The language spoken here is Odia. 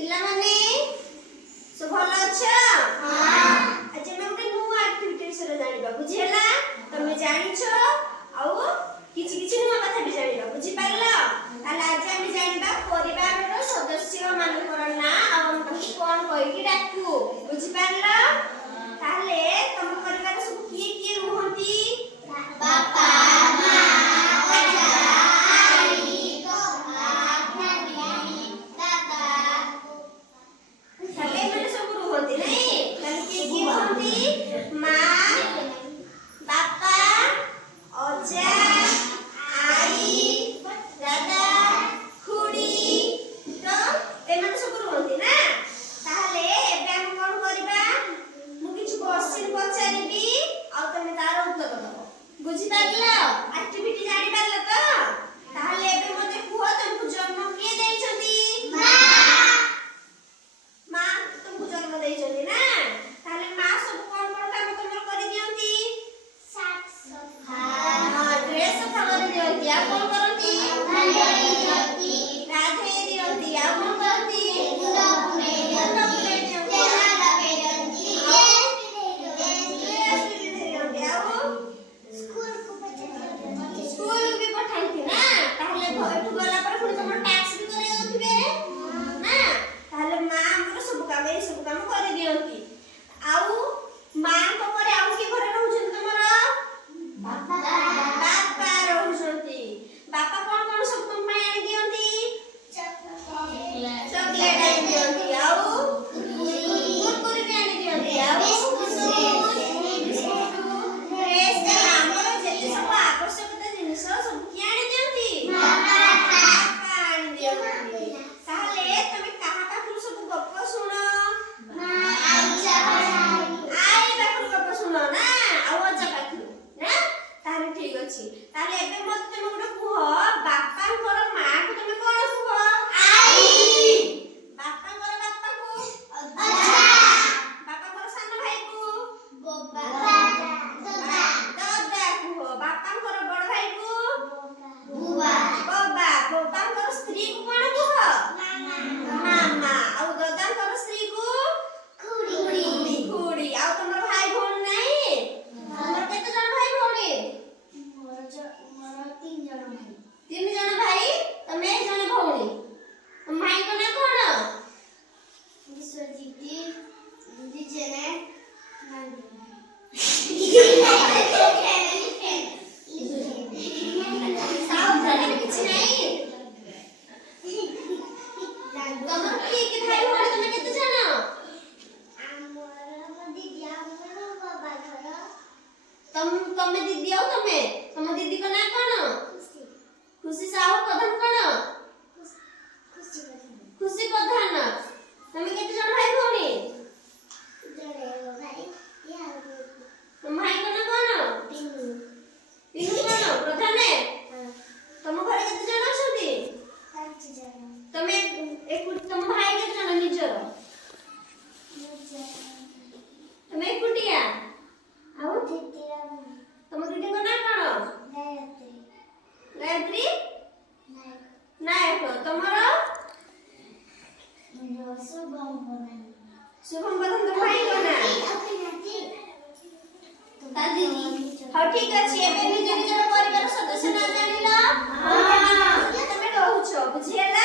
ପିଲାମାନେ ସବୁ ଭଲ ଅଛ? ଆଜି ଆମେ ଗୋଟେ ନୂଆ ଆକ୍ଟିଭିଟି ବିଷୟରେ ଜାଣିବା, ବୁଝିହେଲା? ତମେ ଜାଣିଛ ଆଉ କିଛି କିଛି ନୂଆ କଥା ବି ଜାଣିବା, ବୁଝିପାରିଲ? ତାହେଲେ ଆଜି ଆମେ ଜାଣିବା ପରିବାରର ସଦସ୍ୟ ମାନଙ୍କର ନାଁ ଆଉ ଆମେ ତାଙ୍କୁ କଣ କହିକି ଡାକୁ, ବୁଝିପାରିଲ? ତାହେଲେ ତମ ପରିବାରରେ ସବୁ କିଏ କିଏ ରୁହନ୍ତି? ବାପା, ବୁଝିପାରିଲ? ଆକ୍ଟିଭିଟି ଜାଣିପାରିଲ ତ? ତାହେଲେ ଏବେ ମୋତେ କୁହ, ତମକୁ ଜନ୍ମ କିଏ ଦେଇଛନ୍ତି? ମା ତମକୁ ଜନ୍ମ ଦେଇଛନ୍ତି ନା? ତାହେଲେ ମା ସବୁ କଣ କଣ କାମ ତମର କରିଦିଅନ୍ତି? ଡ୍ରେସ୍ ସଫା କରିଦିଅନ୍ତି, ଆଉ କଣ କରନ୍ତି? ଗାଧେଇ ଦିଅନ୍ତି, ଆଉ କଣ କରନ୍ତି? ତାହେଲେ ଏବେ ମତେ ତମେ ଗୋଟେ କୁହ, ବାପାଙ୍କର ମାକୁ ତମେ କଣ କୁହ? ଆଈ। ବାପାଙ୍କର ବାପାକୁ ଅଜା। ବାପାଙ୍କର ସାନ ଭାଇକୁ ବବା। ଦାଦା କୁହ। ବାପାଙ୍କର ବଡ ଭାଇକୁ ବୁବା। ବବା। ବବାଙ୍କର ସ୍ତ୍ରୀକୁ କଣ କୁହ? ମାମା। ଆଉ ଦାଦାଙ୍କର ସ୍ତ୍ରୀକୁ ଖୁଡି। ଖୁଡି। ଆଉ ତମର ଭାଇ ଭଉଣୀ ନାହିଁ? ତମର କେତେ ଜଣ ଭାଇ ଭଉଣୀ? 3 ଜଣ ଭାଇ, ତମେ ଜଣେ ଭଉଣୀ। ତମ ଭାଇଙ୍କ ନାଁ କଣ? ବିଶ୍ୱଜିତ, ବିଜୟ, କିଛି ନାହିଁ। ତମର କିଏ କିଏ ଭାଇ ଭଉଣୀ, ତମେ କେତେ ଜଣ? ତମେ ଦିଦି ଆଉ ତମେ, ତମ ଦିଦିଙ୍କ ନାଁ କଣ? ଖୁସି ସାହୁ। ପ୍ରଧାନ କଣ? ଖୁସି ପ୍ରଧାନ। ତମେ କେତେ ଜଣ ଭାଇ ଭଉଣୀ? ତମ ଭାଇଙ୍କ ନାଁ କଣ? ତିନୁ କଣ? ପ୍ରଧାନ। ତମ ଘରେ କେତେ ଜଣ ଅଛନ୍ତି? ତମେ ତମ ଭାଇ କେତେ ଜଣ ନିଜର? ତମେ ଏକୁଟିଆ? ଆଉ ତମ ଦିଦିଙ୍କ ନାଁ କଣ? ଗାୟତ୍ରୀ ନାୟକ। ତମର? ଶୁଭମ ପ୍ରଧାନ। ତମ ଭାଇଙ୍କ ନାଁ? ତା ଦିଦି। ହଉ ଠିକ ଅଛି, ଏବେ ନିଜ ନିଜର ପରିବାର ସଦସ୍ୟ ନାଁ ଜାଣିଲ? ତମେ ରହୁଛ, ବୁଝିହେଲା?